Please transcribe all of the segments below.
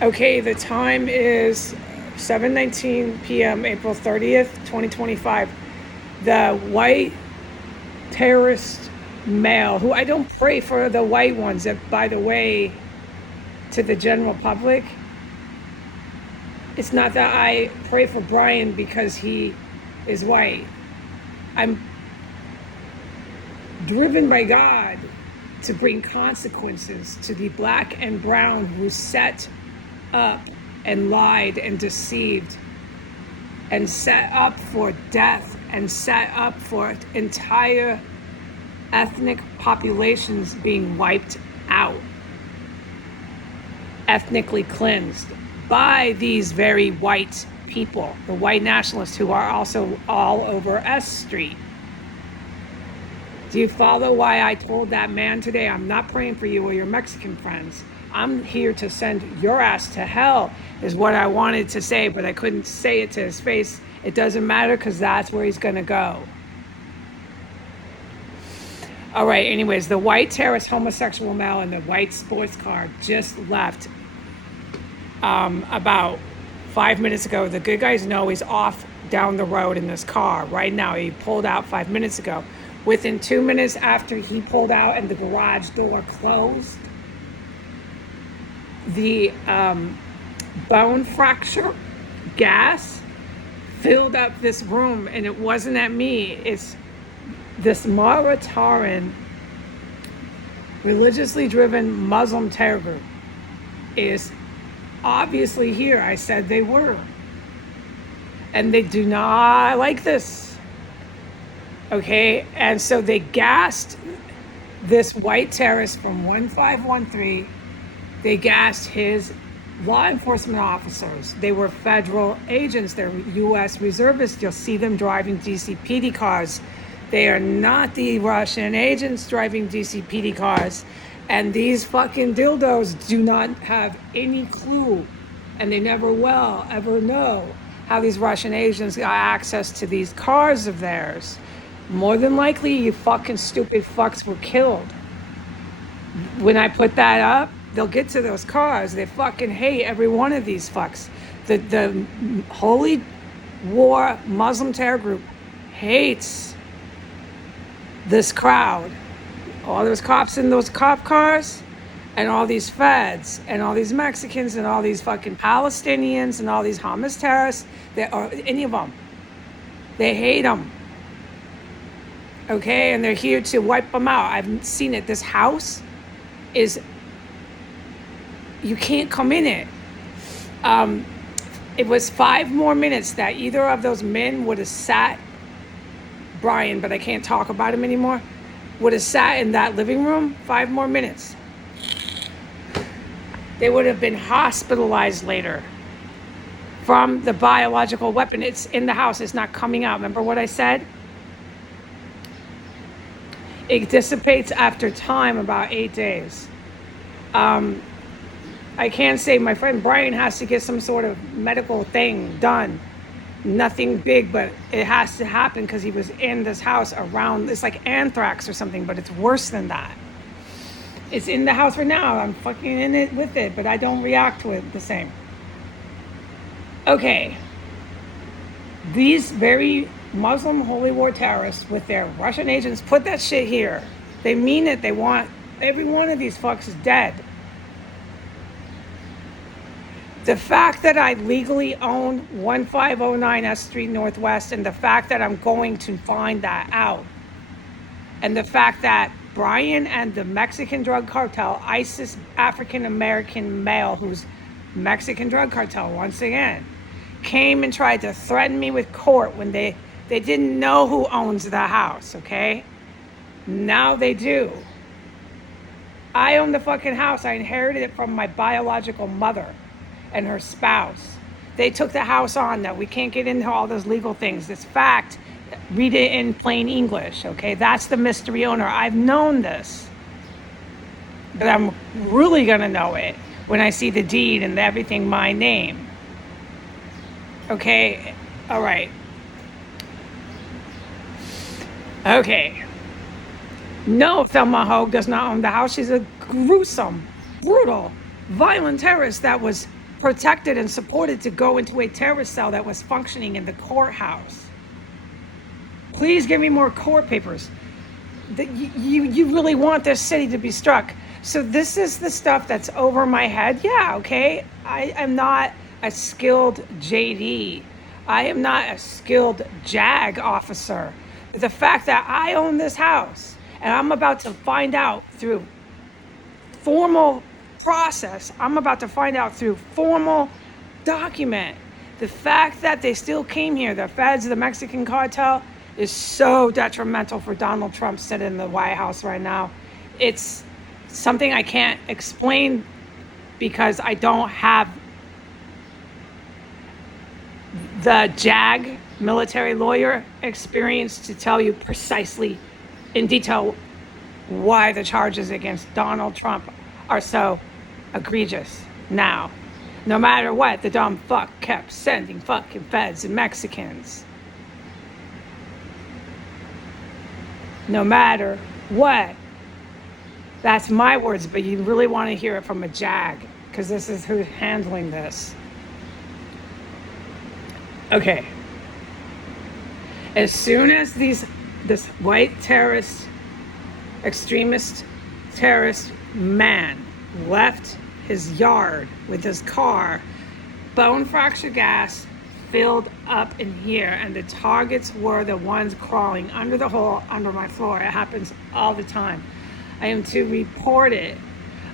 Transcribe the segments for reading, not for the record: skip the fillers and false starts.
Okay, the time is 7:19 p.m., April 30th, 2025. The white terrorist male, who I don't pray for the white ones, that, by the way, to the general public, it's not that I pray for Brian because he is white. I'm driven by God to bring consequences to the black and brown who set up and lied and deceived and set up for death and set up for entire ethnic populations being wiped out, ethnically cleansed by these very white people, the white nationalists who are also all over S Street. Do you follow why I told that man today, I'm not praying for you or your Mexican friends? I'm here to send your ass to hell, is what I wanted to say, but I couldn't say it to his face. It doesn't matter because that's where he's going to go. All right, anyways, the white terrorist homosexual male in the white sports car just left about 5 minutes ago. The good guys know he's off down the road in this car right now. He pulled out 5 minutes ago. Within 2 minutes after he pulled out and the garage door closed, the bone fracture gas filled up this room, and it wasn't at me. It's this Marataran religiously driven Muslim terror group is obviously here. I said they were. And they do not like this. Okay? And so they gassed this white terrorist from 1513. They gassed his law enforcement officers. They were federal agents. They're U.S. reservists. You'll see them driving DCPD cars. They are not the Russian agents driving DCPD cars. And these fucking dildos do not have any clue, and they never will ever know how these Russian agents got access to these cars of theirs. More than likely, you fucking stupid fucks were killed. When I put that up, they'll get to those cars. They fucking hate every one of these fucks. The Holy War Muslim terror group hates this crowd, all those cops in those cop cars, and all these feds, and all these Mexicans, and all these fucking Palestinians, and all these Hamas terrorists, or any of them. They hate them. Okay, and they're here to wipe them out. I've seen it. This house is, you can't come in it. It was 5 more minutes that either of those men would have sat, Brian, but I can't talk about him anymore, would have sat in that living room. 5 more minutes. They would have been hospitalized later from the biological weapon. It's in the house. It's not coming out. Remember what I said? It dissipates after time, about 8 days. I can't say my friend Brian has to get some sort of medical thing done. Nothing big, but it has to happen because he was in this house around, it's like anthrax or something, but it's worse than that. It's in the house right now. I'm fucking in it with it, but I don't react to it the same. Okay. These very Muslim holy war terrorists with their Russian agents put that shit here. They mean it. They want every one of these fucks dead. The fact that I legally own 1509 S Street Northwest, and the fact that I'm going to find that out, and the fact that Brian and the Mexican drug cartel, ISIS African American male who's Mexican drug cartel once again, came and tried to threaten me with court when they didn't know who owns the house, okay? Now they do. I own the fucking house. I inherited it from my biological mother and her spouse. They took the house on that. We can't get into all those legal things. It's fact. Read it in plain English, okay? That's the mystery owner. I've known this. But I'm really gonna know it when I see the deed and everything my name. Okay? All right. Okay. No, Thelma Hogue does not own the house. She's a gruesome, brutal, violent terrorist that was protected and supported to go into a terrorist cell that was functioning in the courthouse. Please give me more court papers. You really want this city to be struck. So this is the stuff that's over my head. Yeah, okay. I am not a skilled JD. I am not a skilled JAG officer. But the fact that I own this house and I'm about to find out through formal process, I'm about to find out through formal document, the fact that they still came here, the feds, the Mexican cartel, is so detrimental for Donald Trump sitting in the White House right now. It's something I can't explain because I don't have the JAG military lawyer experience to tell you precisely in detail why the charges against Donald Trump are so egregious now. No matter what, the dumb fuck kept sending fucking feds and Mexicans. No matter what. That's my words, but you really want to hear it from a JAG, because this is who's handling this. Okay. As soon as this white terrorist, extremist terrorist man left his yard with his car, bone fracture gas filled up in here, and the targets were the ones crawling under the hole under my floor. It happens all the time. I am to report it.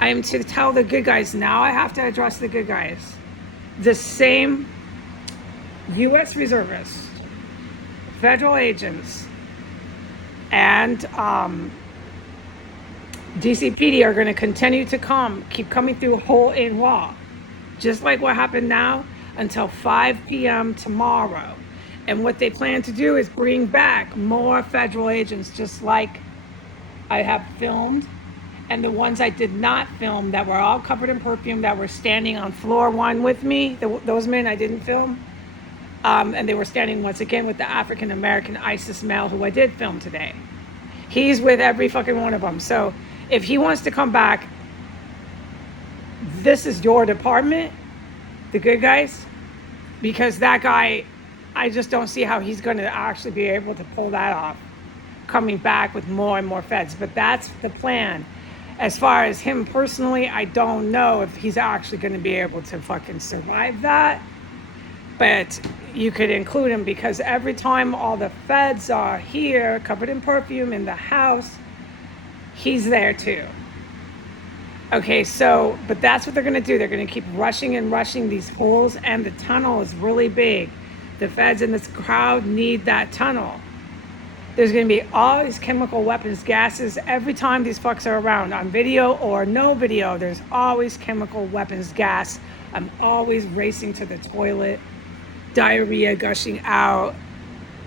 I am to tell the good guys. Now I have to address the good guys. The same U.S. reservists, federal agents, and DCPD are going to continue to keep coming through hole in wall, just like what happened now, until 5 p.m. tomorrow. And what they plan to do is bring back more federal agents, just like I have filmed, and the ones I did not film that were all covered in perfume that were standing on floor 1 with me, those men I didn't film. And they were standing once again with the African American ISIS male who I did film today. He's with every fucking one of them. So if he wants to come back, this is your department, the good guys, because that guy, I just don't see how he's going to actually be able to pull that off, coming back with more and more feds. But that's the plan. As far as him personally, I don't know if he's actually going to be able to fucking survive that. But you could include him, because every time all the feds are here, covered in perfume in the house, he's there too. Okay, so, but that's what they're going to do. They're going to keep rushing and rushing these holes, and the tunnel is really big. The feds in this crowd need that tunnel. There's going to be all these chemical weapons, gases, every time these fucks are around, on video or no video. There's always chemical weapons, gas. I'm always racing to the toilet. Diarrhea gushing out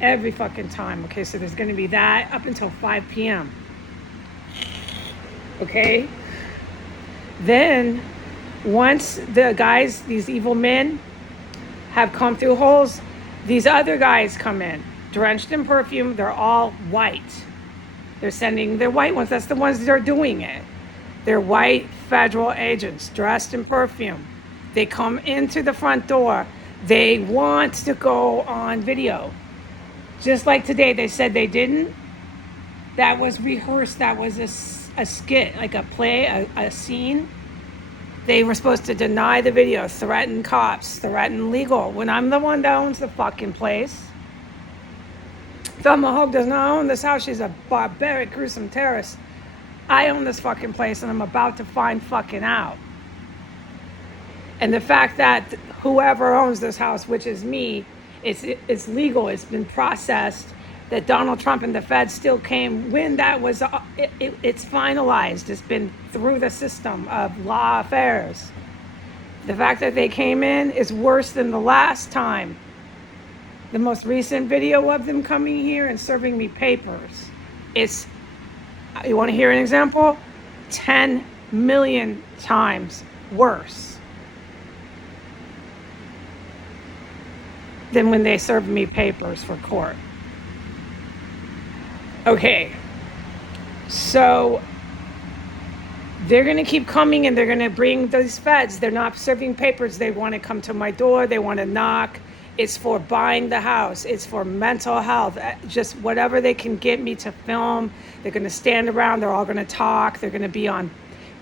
every fucking time. Okay, so there's going to be that up until 5 p.m. Okay? Then, once the guys, these evil men, have come through holes, these other guys come in, drenched in perfume. They're all white. They're sending their white ones. That's the ones that are doing it. They're white federal agents dressed in perfume. They come into the front door. They want to go on video. Just like today, they said they didn't. That was rehearsed. That was a skit, like a play, a scene. They were supposed to deny the video, threaten cops, threaten legal, when I'm the one that owns the fucking place. Thelma Hogue does not own this house. She's a barbaric, gruesome terrorist. I own this fucking place, and I'm about to find fucking out. And the fact that whoever owns this house, which is me, it's legal, it's been processed, that Donald Trump and the Fed still came when that was, it's finalized. It's been through the system of law affairs. The fact that they came in is worse than the last time. The most recent video of them coming here and serving me papers. It's, you want to hear an example? 10 million times worse than when they served me papers for court. Okay, so They're going to keep coming and they're going to bring those feds. They're not serving papers. They want to come to my door. They want to knock. It's for buying the house. It's for mental health. Just whatever they can get me to film. They're going to stand around. They're all going to talk. They're going to be on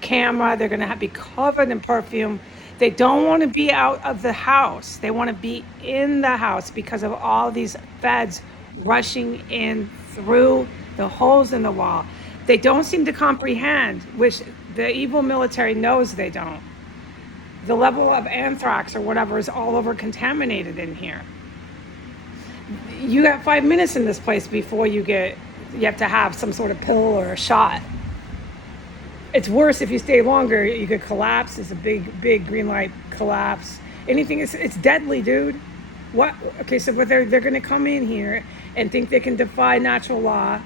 camera. They're going to be covered in perfume. They don't want to be out of the house. They want to be in the house because of all these feds rushing in through the holes in the wall. They don't seem to comprehend, which the evil military knows they don't. The level of anthrax or whatever is all over contaminated in here. You got 5 minutes in this place before you have to have some sort of pill or a shot. It's worse if you stay longer, you could collapse. It's a big green light collapse. Anything, it's deadly, dude. What? Okay, so they're going to come in here and think they can defy natural law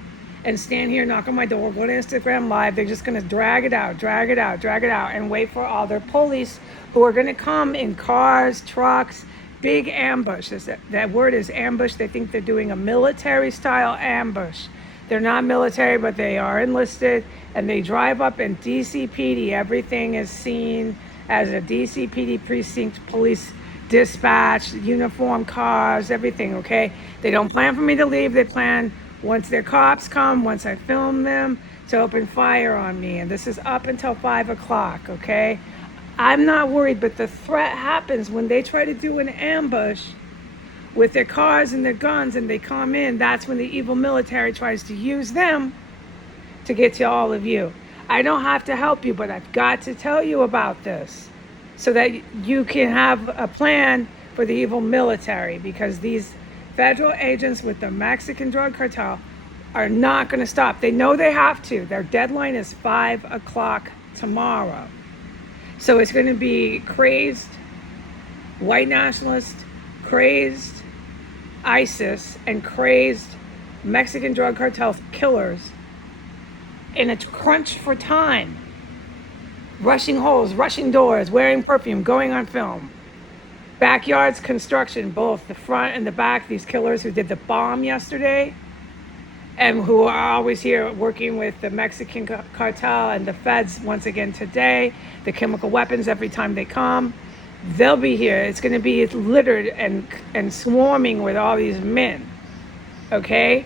and stand here, knock on my door, go to Instagram Live. They're just going to drag it out, and wait for all their police who are going to come in cars, trucks, big ambush. That word is ambush. They think they're doing a military-style ambush. They're not military, but they are enlisted, and they drive up in DCPD. Everything is seen as a DCPD precinct police dispatch, uniform cars, everything, okay? They don't plan for me to leave. They plan once their cops come, once I film them, to open fire on me. And this is up until 5 o'clock, okay? I'm not worried, but the threat happens when they try to do an ambush with their cars and their guns and they come in. That's when the evil military tries to use them to get to all of you. I don't have to help you, but I've got to tell you about this so that you can have a plan for the evil military, because these federal agents with the Mexican drug cartel are not going to stop. They know they have to. Their deadline is 5 o'clock tomorrow. So it's going to be crazed white nationalist, crazed ISIS, and crazed Mexican drug cartel killers in a crunch for time. Rushing holes, rushing doors, wearing perfume, going on film. Backyards construction, both the front and the back. These killers who did the bomb yesterday and who are always here working with the Mexican cartel and the feds once again today. The chemical weapons every time they come. They'll be here. It's going to be littered and swarming with all these men. Okay?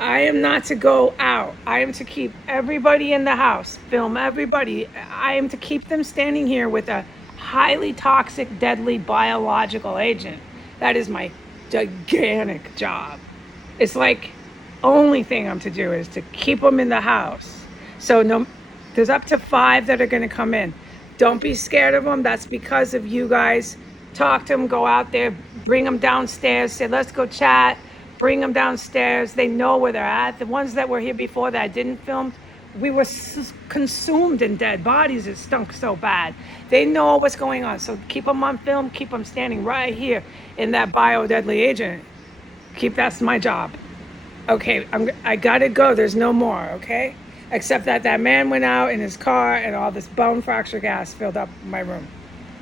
I am not to go out. I am to keep everybody in the house, film everybody. I am to keep them standing here with a highly toxic, deadly biological agent. That is my gigantic job. It's like only thing I'm to do is to keep them in the house. So no, there's up to 5 that are going to come in. Don't be scared of them. That's because of you guys. Talk to them, go out there, bring them downstairs, say, let's go chat, bring them downstairs. They know where they're at. The ones that were here before that I didn't film, we were consumed in dead bodies. It stunk so bad. They know what's going on. So keep them on film, keep them standing right here in that bio-deadly agent. That's my job. Okay, I gotta go. There's no more, okay? Except that man went out in his car and all this bone fracture gas filled up my room.